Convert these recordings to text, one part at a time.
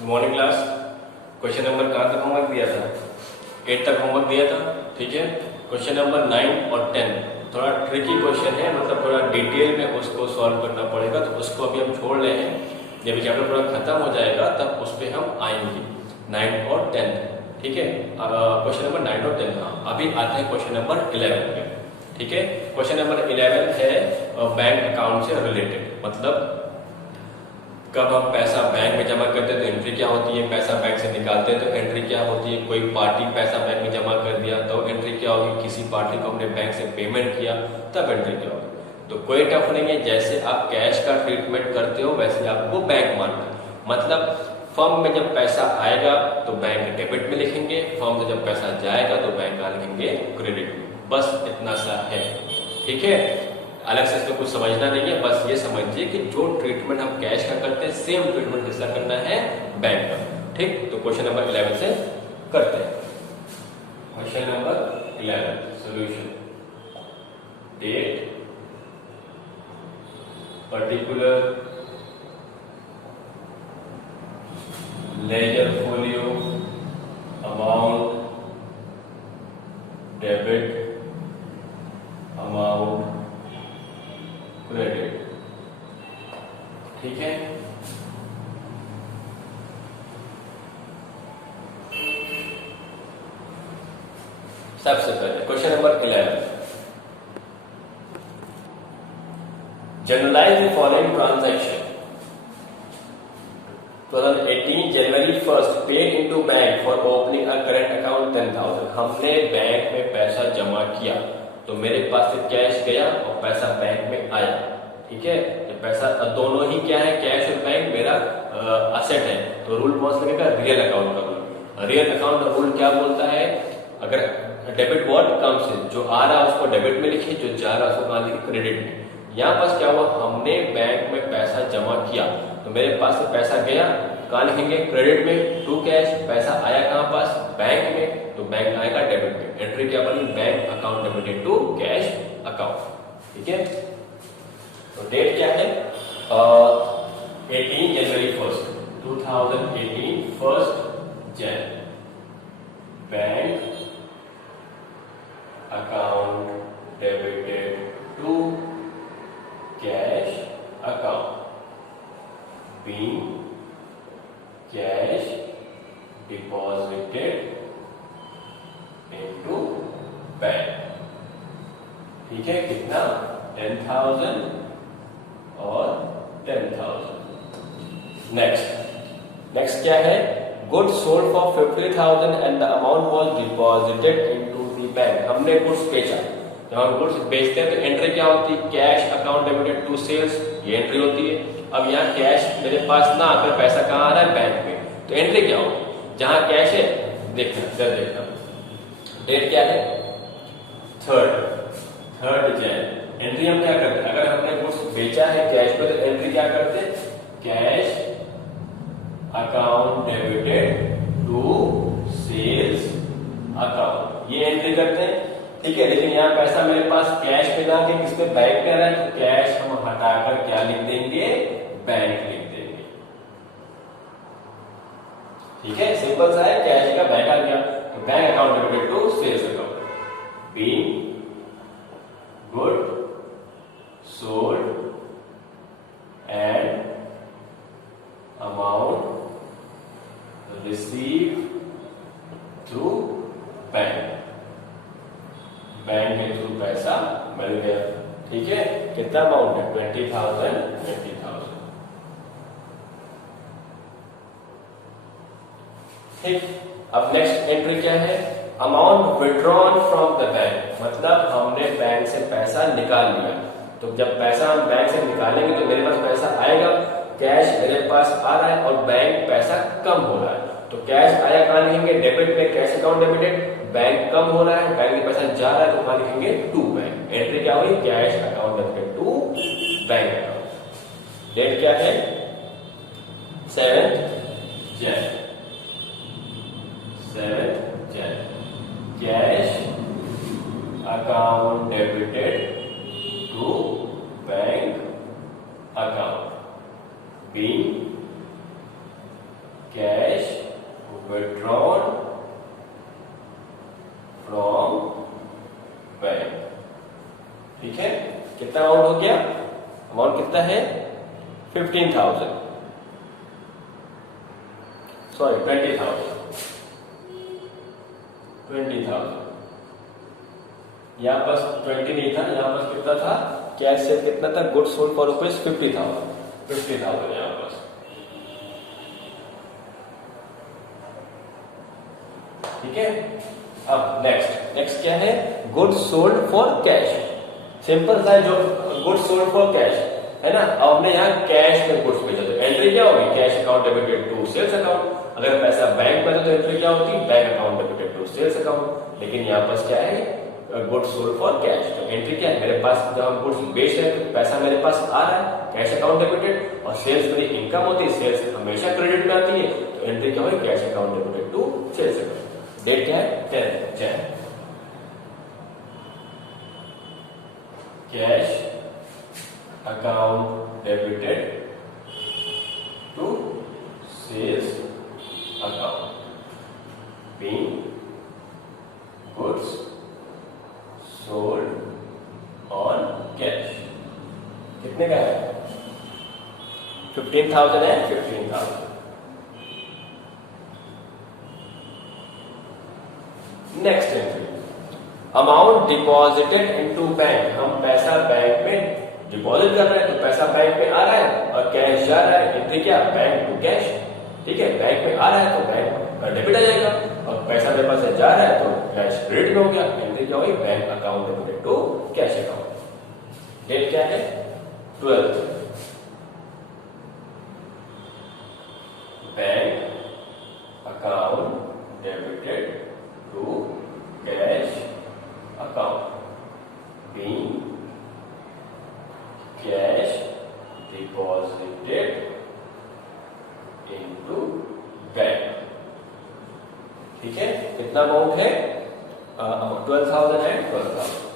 Morning class. Question number कहाँ तक homework दिया था? 8 तक होमवर्क दिया था, ठीक है। क्वेश्चन नंबर 9 और 10 थोड़ा ट्रिकी क्वेश्चन है, मतलब थोड़ा डिटेल में उसको सॉल्व करना पड़ेगा, तो उसको अभी हम छोड़ रहे हैं। जब चैप्टर पूरा खत्म हो जाएगा तब उस पर हम आएंगे 9 और 10, ठीक है। क्वेश्चन नंबर 9 और 10। हाँ, अभी आते हैं क्वेश्चन नंबर 11 पे, ठीक है। क्वेश्चन नंबर 11 है बैंक अकाउंट से रिलेटेड, मतलब कब हम पैसा बैंक में जमा करते हैं तो एंट्री क्या होती है, पैसा बैंक से निकालते हैं तो एंट्री क्या होती है, कोई पार्टी पैसा बैंक में जमा कर दिया तो एंट्री क्या होगी, किसी पार्टी को हमने बैंक से पेमेंट किया तब एंट्री क्या होगी। तो कोई टफ नहीं है, जैसे आप कैश का ट्रीटमेंट करते हो वैसे आपको बैंक मानना है। मतलब फर्म में जब पैसा आएगा तो बैंक डेबिट में लिखेंगे, फर्म से जब पैसा जाएगा तो बैंक का लिखेंगे क्रेडिट में। बस इतना सा है, ठीक है। अलग से इसमें कुछ समझना नहीं है, बस ये समझिए कि जो ट्रीटमेंट हम कैश का करते हैं सेम ट्रीटमेंट किसका करना है, बैंक का, ठीक। तो क्वेश्चन नंबर 11 से करते हैं। Question number 11 solution. Date, particular, ledger folio, amount, debit, amount, credit, ठीक है। सबसे पहले question number 11, journalise the following transaction. 2018 January 1 paid into bank for opening a current account 10,000। हमने बैंक में पैसा जमा किया तो मेरे पास से कैश गया और पैसा बैंक में आया, ठीक है। ये पैसा दोनों ही क्या है, कैश और बैंक मेरा असेट है, तो रूल कौन सा लगेगा, रियल अकाउंट का रूल। रियल अकाउंट का रूल क्या बोलता है, अगर डेबिट व्हाट कम्स इन, जो आ रहा है उसको डेबिट में लिखिए, जो जा रहा है उसको कहां लिखिए, क्रेडिट में। यहाँ पास क्या हुआ, हमने बैंक में पैसा जमा किया तो मेरे पास से पैसा गया, कहां लिखेंगे, क्रेडिट में, टू कैश। पैसा आया कहां पास, बैंक में, तो बैंक आएगा डेबिट में। एंट्री क्या बनी, bank account debited to cash account, ठीक है। तो डेट क्या है, 18 जनवरी 1 2018 1 Jan, bank account debited to cash account, being cash deposited into bank, ठीक है। कितना, 10,000 और 10,000। नेक्स्ट क्या है, goods sold for 50,000 and the amount was deposited into the bank. हमने गुड्स बेचा, जब हम गुड्स बेचते हैं तो एंट्री क्या होती है, cash account debited to sales, ये एंट्री होती है। अब यहाँ कैश मेरे पास ना आकर पैसा कहाँ आ रहा है, बैंक में, तो एंट्री क्या हो, जहां कैश है, देखना डेट क्या है, 3 जन। एंट्री हम क्या करते हैं, अगर हमने गुड्स बेचा है कैश पे तो एंट्री क्या करते हैं, cash account debited to sales account, ये एंट्री करते हैं, ठीक है। लेकिन यहाँ पैसा मेरे पास कैश पे ना के किस पे, बैंक पे आ रहा है, तो कैश हम हटाकर क्या लिख देंगे, बैंक लिख देंगे, ठीक है। सिंपल सा है, कैश का बैंक आ गया तो bank account debited to sales account, being good sold and amount receive through bank, bank के थ्रू पैसा मिल गया, ठीक है। कितना अमाउंट है, 20,000। ठीक। अब नेक्स्ट एंट्री क्या है, amount withdrawn from the bank, मतलब हमने बैंक से पैसा निकाल लिया। तो जब पैसा हम बैंक से निकालेंगे तो मेरे पास पैसा आएगा, कैश मेरे पास आ रहा है और बैंक पैसा कम हो रहा है, तो कैश आया कहां लिखेंगे, डेबिट में, कैश अकाउंट डेबिटेड, बैंक कम हो रहा है, बैंक में पैसा जा रहा है तो कहां लिखेंगे, टू बैंक। एंट्री क्या हुई, cash account debited to bank account. Date क्या है, 7 Jan, cash account debited to bank account, being cash withdrawn from bank. ठीक है, कितना अमाउंट हो गया? अमाउंट कितना है? 15,000, सॉरी 20,000। यहाँ पास 20 नहीं था, यहाँ पास कितना था? कैश से कितना था? गुड्स सोल्ड फॉर रुपीज 50,000 यहाँ पास। ठीक है, अब नेक्स्ट क्या है? Goods sold for cash. Simple सा है, जो गुड्स सोल्ड फॉर कैश है ना। अब हमने यहाँ कैश में गुड्स बेचा, तो एंट्री क्या होगी? Cash account debited to sales account. अगर पैसा बैंक में था तो एंट्री क्या होती? Bank account debited to sales account. लेकिन यहाँ पास क्या है? Goods sold for cash. तो एंट्री क्या है? मेरे पास जब हम गुड्स बेच रहे हैं तो पैसा मेरे पास आ रहा है, कैश अकाउंट डेबिटेड, और सेल्स मेरी इनकम होती है, सेल्स हमेशा क्रेडिट में आती है, तो एंट्री क्या होगी? Cash account debited to sales account. Date क्या है? 10 Jan। Cash account debited to sales account being goods sold on cash. कितने का है? 15,000 है, 15,000। Next entry, amount deposited into bank. हम पैसा बैंक में डिपॉजिट कर रहे हैं, तो पैसा बैंक में आ रहा है और कैश जा रहा है। एंट्री क्या? Bank to cash. ठीक है, बैंक में आ रहा है तो बैंक का डेबिट आ जाएगा, और पैसा मेरे पास से जा रहा है तो कैश क्रेडिट में हो गया। एंट्री क्या होगी? Bank account debited to cash account. Date क्या है? 12। Bank account debited to cash account being cash deposited into bank. ठीक है, कितना अमाउंट है? 12,000 है, 12,000।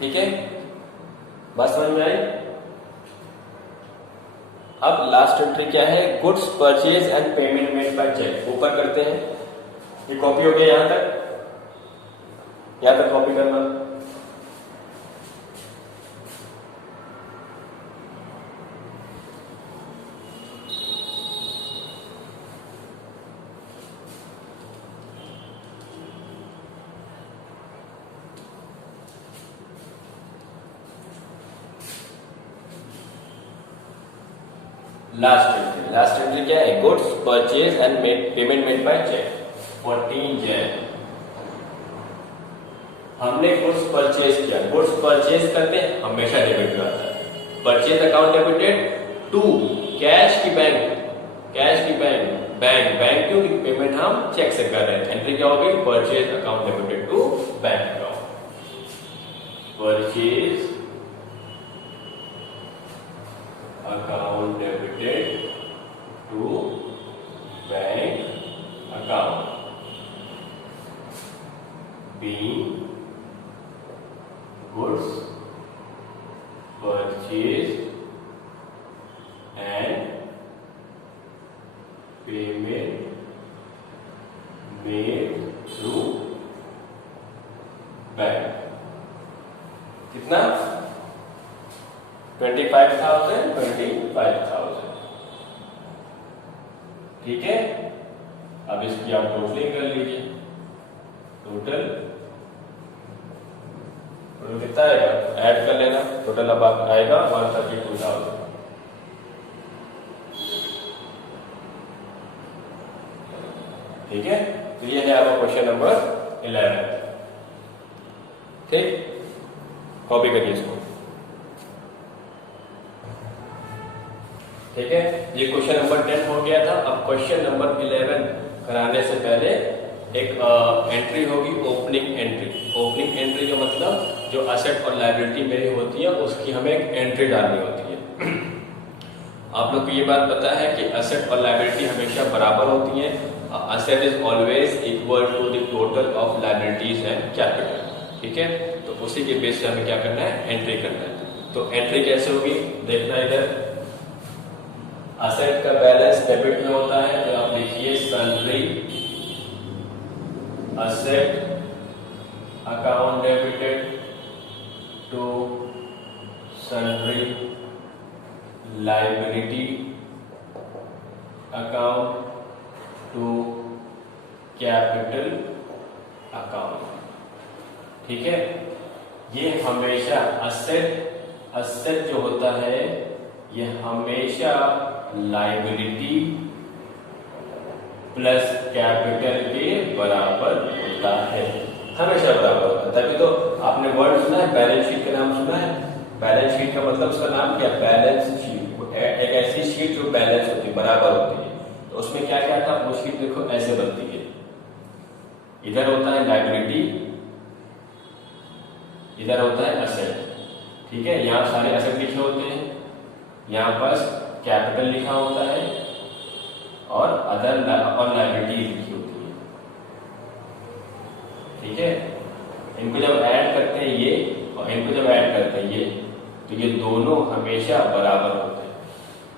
ठीक है, बात समझ में आई? अब लास्ट एंट्री क्या है? Goods purchase and payment made by cheque. ऊपर करते हैं, ये कॉपी हो गया, यहां तक कॉपी करना। लास्ट एंट्री क्या है? Goods purchase and payment made by cheque 14 Jan। हमने गुड्स परचेज किया। गुड्स परचेज करते हैं हमेशा डेबिट में आता है। Purchase account debited to cash की बैंक क्यों? पेमेंट हम चेक से कर रहे हैं। एंट्री क्या होगी? Purchase account debited to bank account. Purchase account debited to bank account being goods purchase and payment made through bank. कितना? 25,000। ठीक है, अब इसकी आप टोटलिंग कर लीजिए। टोटल कितना आएगा? ऐड कर लेना। टोटल अब आएगा 132,000। ठीक है, तो ये है आपका क्वेश्चन नंबर 11। ठीक, कॉपी करिए इसको। ठीक है, ये क्वेश्चन नंबर 10 हो गया था। अब क्वेश्चन नंबर 11 कराने से पहले एक एंट्री होगी, ओपनिंग एंट्री जो मतलब जो असेट और लायबिलिटी मेरी होती है उसकी हमें एक एंट्री डालनी होती है। आप लोग को ये बात पता है कि असेट और लायबिलिटी हमेशा बराबर होती है। Asset is always equal to the total of liabilities and capital. ठीक है, तो उसी के बेस से हमें क्या करना है? एंट्री करना है। तो एंट्री कैसे होगी देखना इधर, असेट का बैलेंस डेबिट में होता है तो आप लिखिए sundry asset account debited to sundry liability account to capital account. ठीक है, ये हमेशा असेट जो होता है ये हमेशा लाइबिलिटी प्लस कैपिटल के बराबर होता है, हमेशा बराबर होता है। तभी तो आपने वर्ड सुना है, बैलेंस शीट का नाम सुना है। बैलेंस शीट का मतलब उसका नाम क्या, बैलेंस शीट, एक ऐसी शीट जो बैलेंस होती है, बराबर होती है। तो उसमें क्या क्या था, वो शीट देखो ऐसे बनती है, इधर होता है लाइबिलिटी, इधर होता है असेट। ठीक है, यहाँ सारे असेट लिखे होते हैं, यहाँ पर कैपिटल लिखा होता है और अदर और लाइबिलिटी लिखी होती है। ठीक है, इनको जब ऐड करते हैं ये और इनको जब ऐड करते हैं ये, तो ये दोनों हमेशा बराबर होते हैं।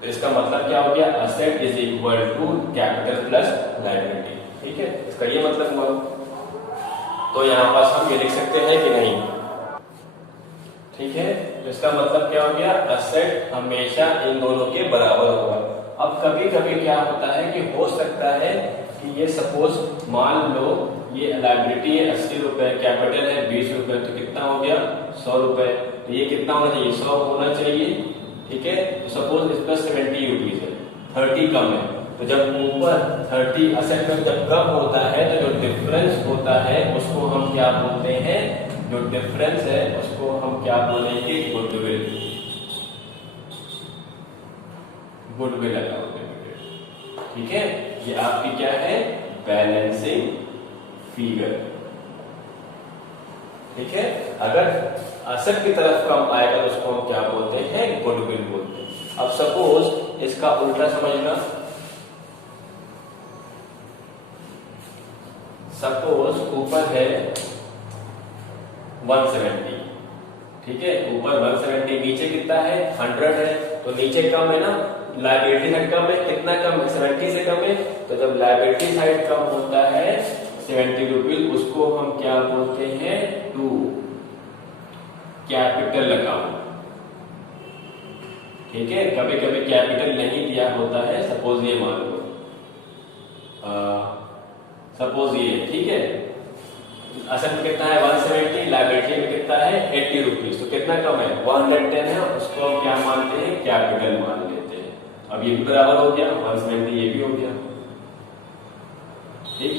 तो इसका मतलब क्या हो गया, asset is equal to capital plus liability. ठीक है, इसका ये मतलब हुआ। तो यहाँ पास हम ये लिख सकते हैं कि नहीं, ठीक है, तो इसका मतलब क्या हो गया, असेट हमेशा इन दोनों के बराबर होगा। अब कभी कभी क्या होता है कि हो सकता है कि ये सपोज मान लो ये लाइबिलिटी है 80 रुपए, कैपिटल है 20 रुपए, तो कितना हो गया 100 रुपए। तो ये कितना होना चाहिए, 100 होना चाहिए। ठीक है, तो सपोज इसका 70 रुपीज है, 30 कम है, तो जब ऊपर 30 असेट में जब कम होता है तो जो डिफरेंस होता है उसको हम क्या बोलते हैं, जो डिफरेंस है उसको हम क्या बोलेंगे, गुडविल। Goodwill account debited. ठीक है, ये आपकी क्या है, बैलेंसिंग फिगर। ठीक है, अगर असेट की तरफ कम आएगा तो उसको हम क्या बोलते हैं, गुडविल बोलते हैं। अब सपोज इसका उल्टा समझना, सपोज ऊपर है 170, ठीक है, ऊपर 170, नीचे कितना है 100 है, तो नीचे कम है ना, लायबिलिटी साइड कम है, कितना कम है 70 से कम है। तो जब लायबिलिटी साइड कम होता है 70 रुपीज, उसको हम क्या बोलते हैं, टू कैपिटल अकाउंट। ठीक है, कभी कभी कैपिटल नहीं दिया होता है, सपोज ये मान लो, सपोज ये, ठीक है, असेट में कितना है 170, लायबिलिटी में कितना है 80 रुपीज, तो कितना कम है 110 है, उसको हम क्या मानते हैं, कैपिटल मान लेते हैं। अब ये भी बराबर हो गया 170, ये भी हो गया। ठीक,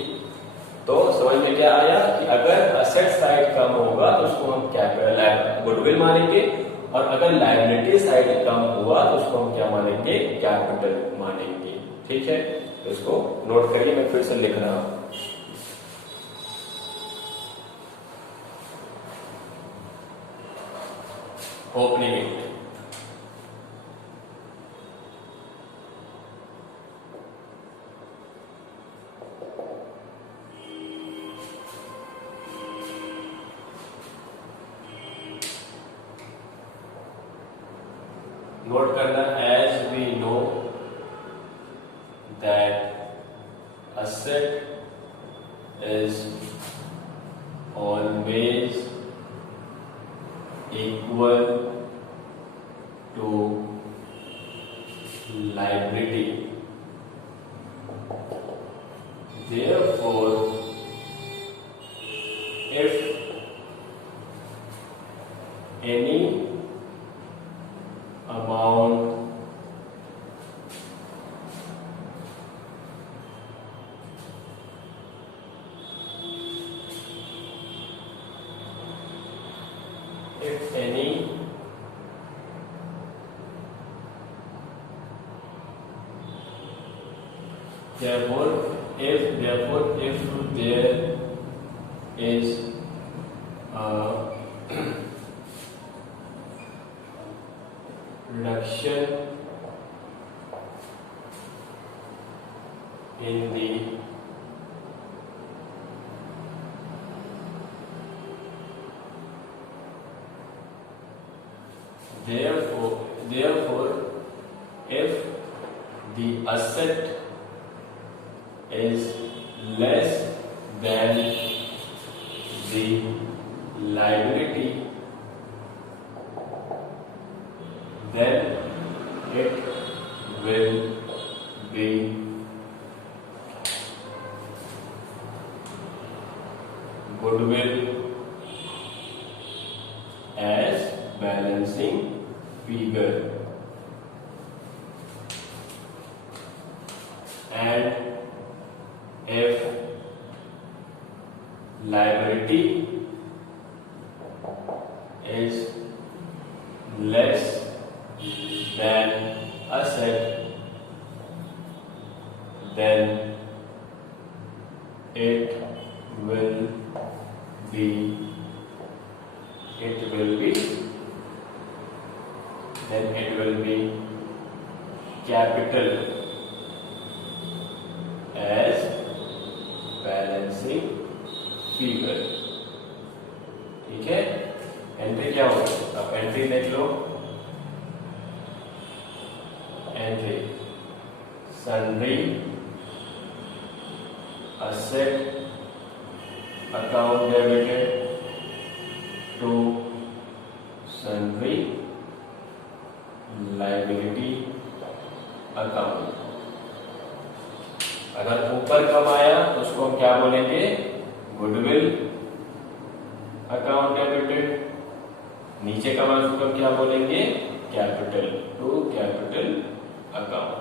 तो समझ में क्या आया कि अगर असेट साइड कम होगा तो उसको हम कैपिटल गुडविल मानेंगे, और अगर लायबिलिटी साइड कम हुआ तो उसको हम क्या मानेंगे, कैपिटल मानेंगे। ठीक है, तो इसको नोट करिए, मैं फिर से लिख रहा हूं। ओपनिंग एंट्री, नोट करना, as we know that asset is always equal to liability. Therefore, if any amount therefore if there is a reduction in the therefore if the asset is less than the liability, then it will be goodwill as balancing figure, and if liability is less than asset, then it will be capital as balancing figure। ठीक है, entry क्या होगी? अब entry देख लो। Entry sundry asset account debited to sundry liability account। अगर ऊपर कमाया तो उसको हम क्या बोलेंगे? Goodwill account debited. नीचे कमाया उसको हम क्या बोलेंगे? Capital to capital account.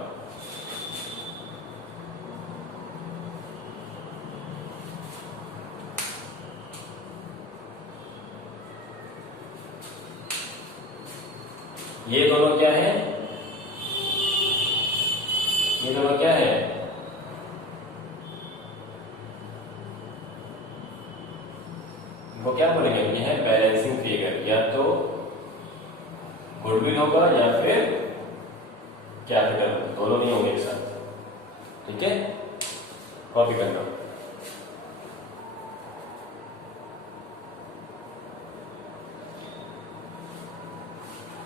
ये दोनों क्या है? ये दोनों क्या है? वो क्या बोलेंगे? ये है बैलेंसिंग फिगर। या तो गुडविल होगा या फिर कैपिटल, दोनों नहीं होंगे एक साथ। ठीक है, कॉपी करना।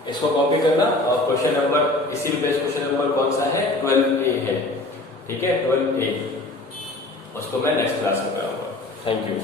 इसको कॉपी करना और क्वेश्चन नंबर इसी बेस क्वेश्चन नंबर कौन सा है? 12A है। ठीक है, 12A। उसको मैं नेक्स्ट क्लास में कराऊंगा। Thank you.